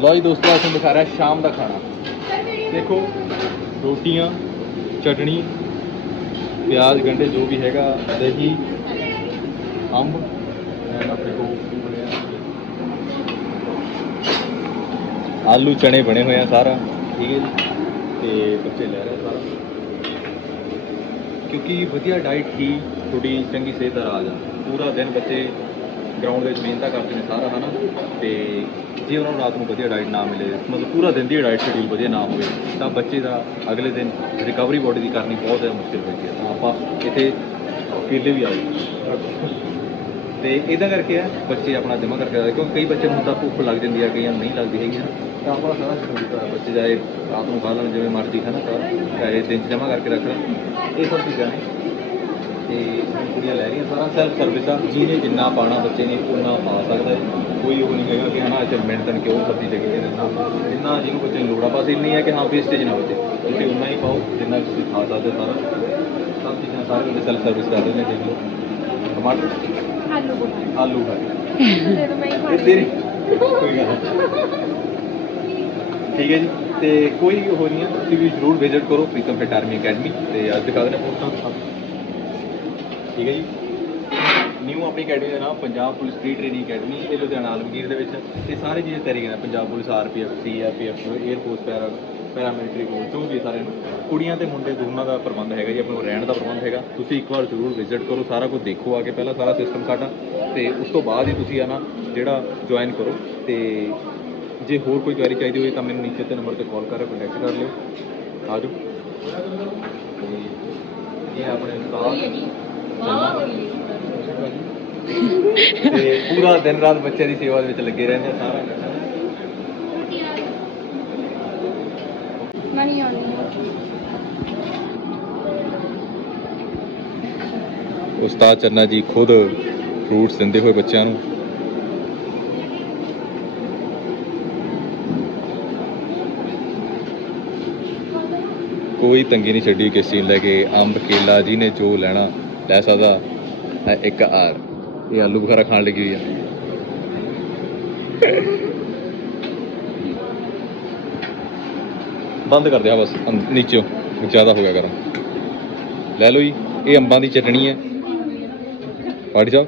ਲਓ ਜੀ ਦੋਸਤੋ ਅਸੀਂ ਦਿਖਾ ਰਿਹਾ ਸ਼ਾਮ ਦਾ ਖਾਣਾ। ਦੇਖੋ, ਰੋਟੀਆਂ, ਚਟਣੀ, ਪਿਆਜ਼ ਗੰਢੇ ਜੋ ਵੀ ਹੈਗਾ, ਦਹੀਂ, ਅੰਬ ਐਂਡ ਆਪਣੇ ਕੋਲ ਆਲੂ ਚਣੇ ਬਣੇ ਹੋਏ ਆ ਸਾਰਾ, ਠੀਕ ਹੈ ਜੀ, ਤੇ ਬੱਚੇ ਲੈ ਰਹੇ ਸਾਰਾ। ਕਿਉਂਕਿ ਵਧੀਆ ਡਾਈਟ ਹੀ ਤੁਹਾਡੀ ਚੰਗੀ ਸਿਹਤ ਦਾ ਰਾਜ ਆ। ਪੂਰਾ ਦਿਨ ਬੱਚੇ ਗਰਾਊਂਡ ਵਿੱਚ ਮਿਹਨਤਾਂ ਕਰਦੇ ਨੇ ਸਾਰਾ, ਹਨਾ? ਤੇ ਜੇ ਉਹਨਾਂ ਨੂੰ ਰਾਤ ਨੂੰ ਵਧੀਆ ਡਾਈਟ ਨਾ ਮਿਲੇ, ਮਤਲਬ ਪੂਰਾ ਦਿਨ ਦੀ ਡਾਈਟ ਸ਼ਡਿਊਲ ਵਧੀਆ ਨਾ ਹੋਵੇ, ਤਾਂ ਬੱਚੇ ਦਾ ਅਗਲੇ ਦਿਨ ਰਿਕਵਰੀ ਬੋਡੀ ਦੀ ਕਰਨੀ ਬਹੁਤ ਜ਼ਿਆਦਾ ਮੁਸ਼ਕਿਲ ਪੈਂਦੀ ਹੈ। ਤਾਂ ਆਪਾਂ ਇੱਥੇ ਕੇਲੇ ਵੀ ਆਏ। ਤੇ ਇਹਦਾ ਕਰਕੇ ਆ ਬੱਚੇ ਆਪਣਾ ਜਮ੍ਹਾਂ ਕਰਕੇ ਕਿਉਂਕਿ ਕਈ ਬੱਚੇ ਨੂੰ ਹੁੰਦਾ ਭੁੱਖ ਲੱਗ ਜਾਂਦੀ ਹੈ ਕਈਆਂ ਨੂੰ ਨਹੀਂ ਲੱਗਦੀ ਹੈਗੀ ਤਾਂ ਆਪਾਂ ਸਾਰਾ ਸ਼ਡਿਊਲ ਕੀਤਾ ਬੱਚੇ ਜਾਏ ਰਾਤ ਨੂੰ ਖਾ ਲੈਣ, ਜਿਵੇਂ ਮਰਜ਼ੀ ਹੈ ਨਾ ਸਾਰਾ ਦਿਨ 'ਚ ਜਮ੍ਹਾਂ ਕਰਕੇ ਰੱਖ ਲੈਣ। ਇਹ ਸਭ ਚੀਜ਼ਾਂ ਨੇ। ਤੇ ਕੁੜੀਆਂ ਲੈ ਰਹੀਆਂ ਸਾਰਾ ਸੈਲਫ ਸਰਵਿਸ ਆ। ਜਿਹਨੇ ਜਿੰਨਾ ਪਾਣਾ ਬੱਚੇ ਨੇ ਉਨਾ ਪਾ ਸਕਦਾ ਹੈ। ਕੋਈ ਉਹ ਨਹੀਂ ਹੈਗਾ ਕਿ ਹਨਾ ਇੱਥੇ ਮਿੰਟਨ ਕਿਉਂ ਸਬਜ਼ੀ ਜਗੀ ਦੇ ਨਾ। ਜਿੰਨਾ ਜਿਹਨੂੰ ਬੱਚੇ ਨੂੰ ਲੋੜ ਬਸ ਇੰਨੀ ਹੈ ਕਿ ਹਾਂ ਵੇਸਟੇਜ ਨਾ ਬਚੇ। ਤੁਸੀਂ ਉਨਾ ਹੀ ਪਾਓ ਜਿੰਨਾ ਤੁਸੀਂ ਖਾ ਸਕਦੇ ਹੋ ਸਾਰਾ। ਸਭ ਚੀਜ਼ਾਂ ਸਾਰੇ ਬੰਦੇ ਸੈਲਫ ਸਰਵਿਸ ਕਰਦੇ ਨੇ ਦੇਖ ਲਓ। ਟਮਾਟਰ? ਆਲੂ ਆਲੂ ਹੈ ਹੀ ਤੇਰੀ? ਕੋਈ ਗੱਲ। ਠੀਕ ਹੈ ਜੀ। ਤੇ ਕੋਈ ਉਹ ਨਹੀਂ ਹੈ ਤੁਸੀਂ ਵੀ ਜ਼ਰੂਰ ਵਿਜ਼ਿਟ ਕਰੋ ਪ੍ਰੀਤਮ ਫਿਟ ਆਰਮੀ ਅਕੈਡਮੀ। ਤੇ ਅੱਜ ਦਿਖਾ ਦਿੰਦੇ ਪੋਸਟਾਂ। ਠੀਕ ਹੈ ਜੀ। ਨਿਊ ਆਪਣੀ ਅਕੈਡਮੀ ਦਾ ਨਾਮ Punjab police pre training academy ਇਹ ਲੁਧਿਆਣਾ, ਆਲਮਗੀਰ ਦੇ ਵਿੱਚ। ਇਹ ਸਾਰੇ ਚੀਜ਼ਾਂ ਤਿਆਰੀ ਕਰਦੇ Punjab police RPF CRPF air force para paramilitary course ਜੋ ਵੀ ਸਾਰੇ ਨੂੰ। ਕੁੜੀਆਂ ਤੇ ਮੁੰਡੇ ਦੋਨਾਂ ਦਾ ਪ੍ਰਬੰਧ ਹੈਗਾ ਜੀ, ਆਪਣੇ ਕੋਲ ਰਹਿਣ ਦਾ ਪ੍ਰਬੰਧ ਹੈਗਾ। ਤੁਸੀਂ ਇੱਕ ਵਾਰ ਜ਼ਰੂਰ ਵਿਜ਼ਿਟ ਕਰੋ, ਸਾਰਾ ਕੁਝ ਦੇਖੋ ਆ ਕੇ ਪਹਿਲਾਂ, ਸਾਰਾ ਸਿਸਟਮ ਸਾਡਾ। ਤੇ ਉਸ ਤੋਂ ਬਾਅਦ ਹੀ ਤੁਸੀਂ ਆ ਨਾ ਜਿਹੜਾ ਜੁਆਇਨ ਕਰੋ। ਤੇ ਜੇ ਹੋਰ ਕੋਈ ਕੁਐਰੀ ਚਾਹੀਦੀ ਹੋਵੇ ਤਾਂ ਮੈਨੂੰ ਨੀਚੇ ਤੇ ਨੰਬਰ ਤੇ ਕਾਲ ਕਰ ਕੰਟੈਕਟ ਕਰ ਲਿਓ। ਆ ਜਾਓ। ਤੇ ਇਹ ਆਪਣੇ ਉਸਤਾਦ ਤੇ ਪੂਰਾ ਦਿਨ ਰਾਤ ਬੱਚਿਆਂ ਦੀ ਸੇਵਾ ਦੇ ਵਿੱਚ ਲੱਗੇ ਰਹਿੰਦੇ ਆ ਸਾਰਾ ਮਣੀ ਆਉਣੀ ਉਸਤਾਦ ਚੰਨਾ ਜੀ ਖੁਦ ਫਰੂਟਸ ਦਿੰਦੇ ਹੋਏ ਬੱਚਿਆਂ ਨੂੰ। ਕੋਈ ਤੰਗੀ ਨਹੀਂ ਛੱਡੀ ਕਿਸ ਲੈ ਕੇ ਅੰਬ ਕੇਲਾ ਜਿਹਨੇ ਜੋ ਲੈਣਾ। ਲੈ ਸਕਦਾ ਹੈ ਇੱਕ ਆਰ। ਇਹ ਆਲੂ ਬੁਖਾਰਾ ਖਾਣ ਲੱਗੀ ਹੋਈ ਆ। ਬੰਦ ਕਰ ਦਿਆ ਬਸ, ਅੰ- ਨੀਚੋਂ ਜ਼ਿਆਦਾ ਹੋ ਗਿਆ ਗਰਮ। ਲੈ ਲਓ ਜੀ, ਇਹ ਅੰਬਾਂ ਦੀ ਚਟਣੀ ਹੈ। ਪਾੜੀ ਸਾਹਿਬ।